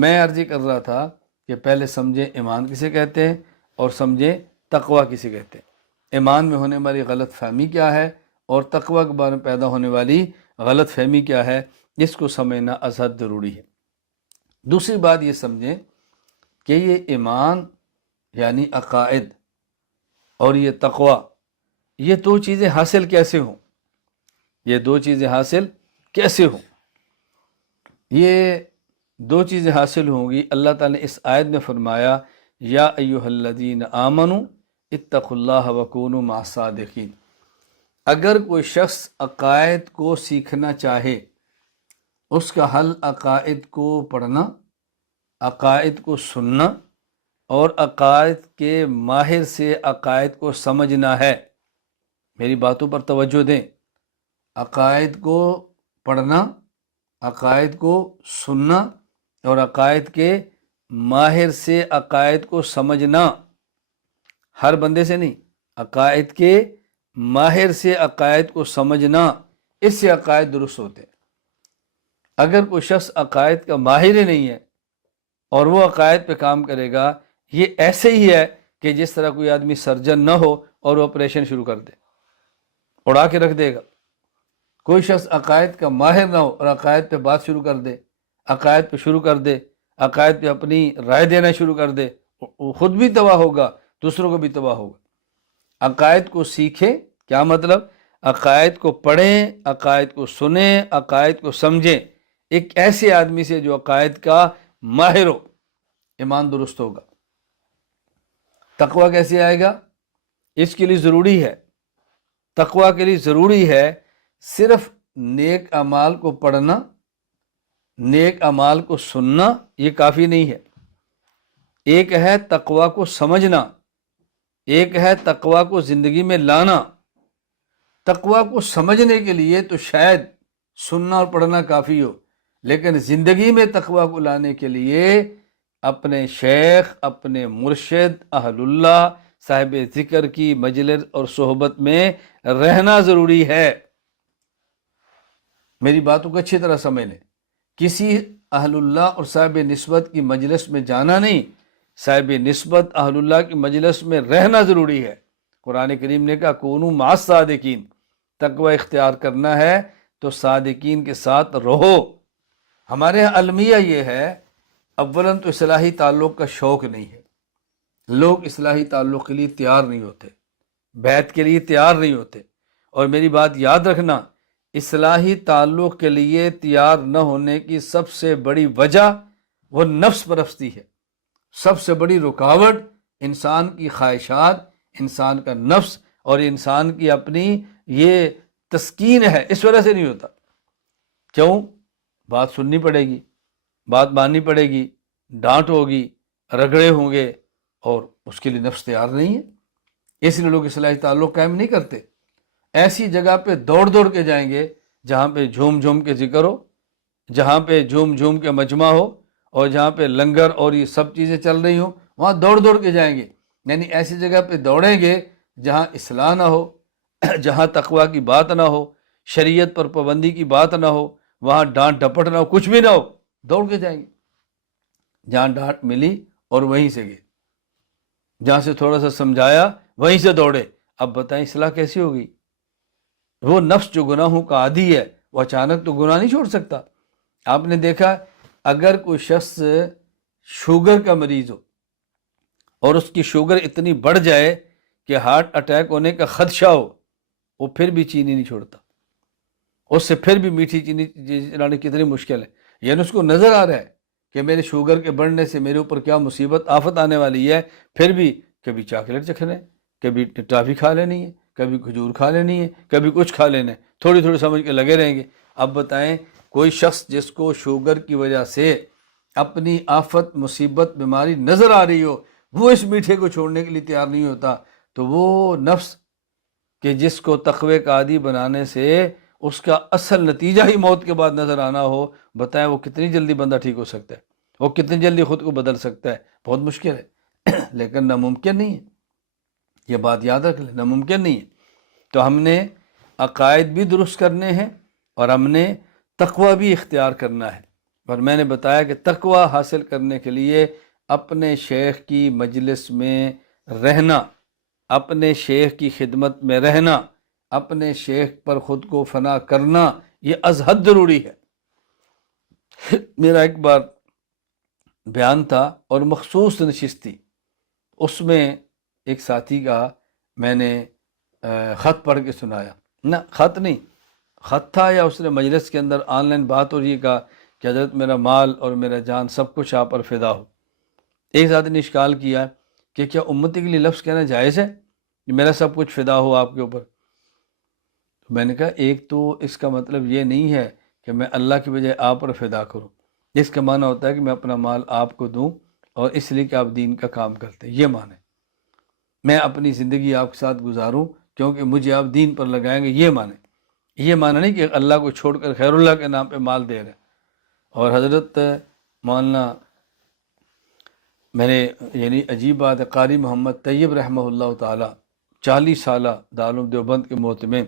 میں عرض یہ کر رہا تھا کہ پہلے سمجھیں ایمان کسے کہتے ہیں اور سمجھیں تقوی کسے کہتے ہیں، ایمان میں ہونے والی غلط فہمی کیا ہے اور تقوی کے بارے میں پیدا ہونے والی غلط فہمی کیا ہے، اس کو سمجھنا ازحد ضروری ہے۔ دوسری بات یہ سمجھیں کہ یہ ایمان یعنی عقائد اور یہ تقوی، یہ دو چیزیں حاصل کیسے ہوں، یہ دو چیزیں حاصل کیسے ہوں؟ یہ دو چیزیں حاصل ہوں گی، اللہ تعالیٰ نے اس آیت میں فرمایا یا ایھا الذین آمنوا اتقوا اللہ وکونوا مع الصادقین۔ اگر کوئی شخص عقائد کو سیکھنا چاہے، اس کا حل عقائد کو پڑھنا، عقائد کو سننا اور عقائد کے ماہر سے عقائد کو سمجھنا ہے۔ میری باتوں پر توجہ دیں، عقائد کو پڑھنا، عقائد کو سننا اور عقائد کے ماہر سے عقائد کو سمجھنا، ہر بندے سے نہیں، عقائد کے ماہر سے عقائد کو سمجھنا، اس سے عقائد درست ہوتے ہیں۔ اگر کوئی شخص عقائد کا ماہر ہی نہیں ہے اور وہ عقائد پہ کام کرے گا، یہ ایسے ہی ہے کہ جس طرح کوئی آدمی سرجن نہ ہو اور وہ آپریشن شروع کر دے، اڑا کے رکھ دے گا۔ کوئی شخص عقائد کا ماہر نہ ہو اور عقائد پہ بات شروع کر دے، عقائد پہ شروع کر دے، عقائد پہ اپنی رائے دینا شروع کر دے، وہ خود بھی تباہ ہوگا، دوسروں کو بھی تباہ ہوگا۔ عقائد کو سیکھیں، کیا مطلب؟ عقائد کو پڑھیں، عقائد کو سنیں، عقائد کو سمجھیں، ایک ایسے آدمی سے جو عقائد کا ماہر ہو، ایمان درست ہوگا۔ تقوی کیسے آئے گا؟ اس کے لیے ضروری ہے، تقوی کے لیے ضروری ہے صرف نیک اعمال کو پڑھنا، نیک اعمال کو سننا، یہ کافی نہیں ہے۔ ایک ہے تقوی کو سمجھنا، ایک ہے تقوی کو زندگی میں لانا۔ تقوی کو سمجھنے کے لیے تو شاید سننا اور پڑھنا کافی ہو، لیکن زندگی میں تقوی کو لانے کے لیے اپنے شیخ، اپنے مرشد، اہل اللہ، صاحب ذکر کی مجلس اور صحبت میں رہنا ضروری ہے۔ میری باتوں کو اچھی طرح سمجھ لیں، کسی اہل اللہ اور صاحب نسبت کی مجلس میں جانا نہیں، صاحب نسبت اہل اللہ کی مجلس میں رہنا ضروری ہے۔ قرآن کریم نے کہا کونوا مع الصادقین، تقوی اختیار کرنا ہے تو صادقین کے ساتھ رہو۔ ہمارے یہاں المیہ یہ ہے، اولاً تو اصلاحی تعلق کا شوق نہیں ہے، لوگ اصلاحی تعلق کے لیے تیار نہیں ہوتے، بیعت کے لیے تیار نہیں ہوتے۔ اور میری بات یاد رکھنا، اصلاحی تعلق کے لیے تیار نہ ہونے کی سب سے بڑی وجہ وہ نفس پرستی ہے۔ سب سے بڑی رکاوٹ انسان کی خواہشات، انسان کا نفس اور انسان کی اپنی یہ تسکین ہے، اس وجہ سے نہیں ہوتا۔ کیوں؟ بات سننی پڑے گی، بات ماننی پڑے گی، ڈانٹ ہوگی، رگڑے ہوں گے، اور اس کے لیے نفس تیار نہیں ہے۔ اس لیے لوگ اصلاحی تعلق قائم نہیں کرتے۔ ایسی جگہ پہ دوڑ دوڑ کے جائیں گے جہاں پہ جھوم جھوم کے ذکر ہو، جہاں پہ جھوم جھوم کے مجمع ہو، اور جہاں پہ لنگر اور یہ سب چیزیں چل رہی ہوں، وہاں دوڑ دوڑ کے جائیں گے۔ یعنی ایسی جگہ پہ دوڑیں گے جہاں اصلاح نہ ہو، جہاں تقوی کی بات نہ ہو، شریعت پر پابندی کی بات نہ ہو، وہاں ڈانٹ ڈپٹ نہ ہو، کچھ بھی نہ ہو، دوڑ کے جائیں گے۔ جہاں ڈانٹ ملی اور وہیں سے گئے، جہاں سے تھوڑا سا سمجھایا وہیں سے دوڑے۔ اب بتائیں اصلاح کیسی ہوگی؟ وہ نفس جو گناہوں کا عادی ہے، وہ اچانک تو گناہ نہیں چھوڑ سکتا۔ آپ نے دیکھا اگر کوئی شخص شوگر کا مریض ہو اور اس کی شوگر اتنی بڑھ جائے کہ ہارٹ اٹیک ہونے کا خدشہ ہو، وہ پھر بھی چینی نہیں چھوڑتا، اس سے پھر بھی میٹھی چینی چلانا کتنی مشکل ہے۔ یعنی اس کو نظر آ رہا ہے کہ میرے شوگر کے بڑھنے سے میرے اوپر کیا مصیبت آفت آنے والی ہے، پھر بھی کبھی چاکلیٹ چکھنا ہے، کبھی ٹافی کھا لینی ہے، کبھی کھجور کھا لینی ہے، کبھی کچھ کھا لینا ہے، تھوڑی تھوڑی سمجھ کے لگے رہیں گے۔ اب بتائیں کوئی شخص جس کو شوگر کی وجہ سے اپنی آفت، مصیبت، بیماری نظر آ رہی ہو، وہ اس میٹھے کو چھوڑنے کے لیے تیار نہیں ہوتا، تو وہ نفس کہ جس کو تقوی کا عادی بنانے سے اس کا اصل نتیجہ ہی موت کے بعد نظر آنا ہو، بتائیں وہ کتنی جلدی بندہ ٹھیک ہو سکتا ہے، وہ کتنی جلدی خود کو بدل سکتا ہے؟ بہت مشکل ہے لیکن ناممکن نہیں ہے، یہ بات یاد رکھ لیں، ناممکن نہیں ہے۔ تو ہم نے عقائد بھی درست کرنے ہیں اور ہم نے تقوی بھی اختیار کرنا ہے۔ اور میں نے بتایا کہ تقوی حاصل کرنے کے لیے اپنے شیخ کی مجلس میں رہنا، اپنے شیخ کی خدمت میں رہنا، اپنے شیخ پر خود کو فنا کرنا، یہ از حد ضروری ہے۔ میرا ایک بار بیان تھا اور مخصوص نشست تھی، اس میں ایک ساتھی کا میں نے خط پڑھ کے سنایا، نہ خط نہیں، خط تھا یا اس نے مجلس کے اندر آن لائن بات ہو رہی کہا کہ حضرت میرا مال اور میرا جان سب کچھ آپ پر فدا ہو۔ ایک ساتھی نے اشکال کیا کہ کیا امتی کے لیے لفظ کہنا جائز ہے کہ میرا سب کچھ فدا ہو آپ کے اوپر؟ تو میں نے کہا ایک تو اس کا مطلب یہ نہیں ہے کہ میں اللہ کی بجائے آپ پر فدا کروں، اس کا معنی ہوتا ہے کہ میں اپنا مال آپ کو دوں اور اس لیے کہ آپ دین کا کام کرتے ہیں، یہ معنی ہے۔ میں اپنی زندگی آپ کے ساتھ گزاروں کیونکہ مجھے آپ دین پر لگائیں گے، یہ معنی نہیں کہ اللہ کو چھوڑ کر خیر اللہ کے نام پہ مال دے رہے ہیں۔ اور حضرت مولانا، میں نے یعنی عجیب بات ہے، قاری محمد طیب رحمہ اللہ تعالی 40 سالہ دارالعلوم دیوبند کے محتمم،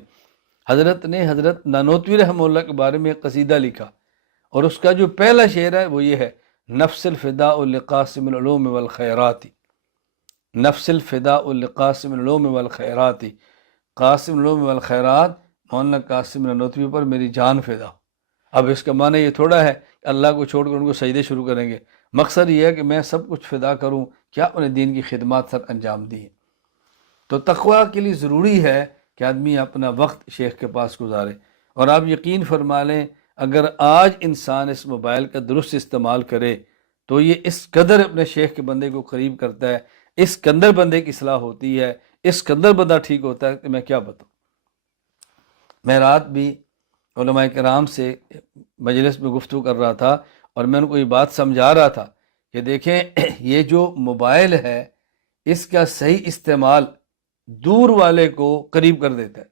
حضرت نے حضرت نانوتوی رحمہ اللہ کے بارے میں ایک قصیدہ لکھا اور اس کا جو پہلا شعر ہے وہ یہ ہے، نفس الفداء لقاسم العلوم والخیرات، نفس الفداء لقاسم العلوم والخیرات، قاسم العلوم والخیرات مولانا قاسم نانوتوی پر میری جان فدا ہو۔ اب اس کا معنی یہ تھوڑا ہے کہ اللہ کو چھوڑ کر ان کو سجدے شروع کریں گے، مقصد یہ ہے کہ میں سب کچھ فدا کروں، کیا انہیں دین کی خدمات سر انجام دی ہے۔ تو تقوی کے لیے ضروری ہے کہ آدمی اپنا وقت شیخ کے پاس گزارے، اور آپ یقین فرما لیں اگر آج انسان اس موبائل کا درست استعمال کرے تو یہ اس قدر اپنے شیخ کے بندے کو قریب کرتا ہے، اس قدر بندے کی اصلاح ہوتی ہے، اس قدر بندہ ٹھیک ہوتا ہے کہ میں کیا بتاؤں۔ میں رات بھی علماء کرام سے مجلس میں گفتگو کر رہا تھا اور میں ان کو یہ بات سمجھا رہا تھا کہ دیکھیں یہ جو موبائل ہے اس کا صحیح استعمال دور والے کو قریب کر دیتا ہے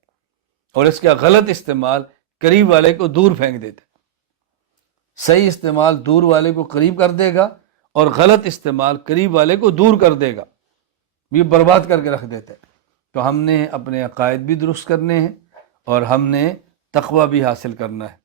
اور اس کا غلط استعمال قریب والے کو دور پھینک دیتا ہے۔ صحیح استعمال دور والے کو قریب کر دے گا اور غلط استعمال قریب والے کو دور کر دے گا، یہ برباد کر کے رکھ دیتا ہے۔ تو ہم نے اپنے عقائد بھی درست کرنے ہیں اور ہم نے تقوی بھی حاصل کرنا ہے۔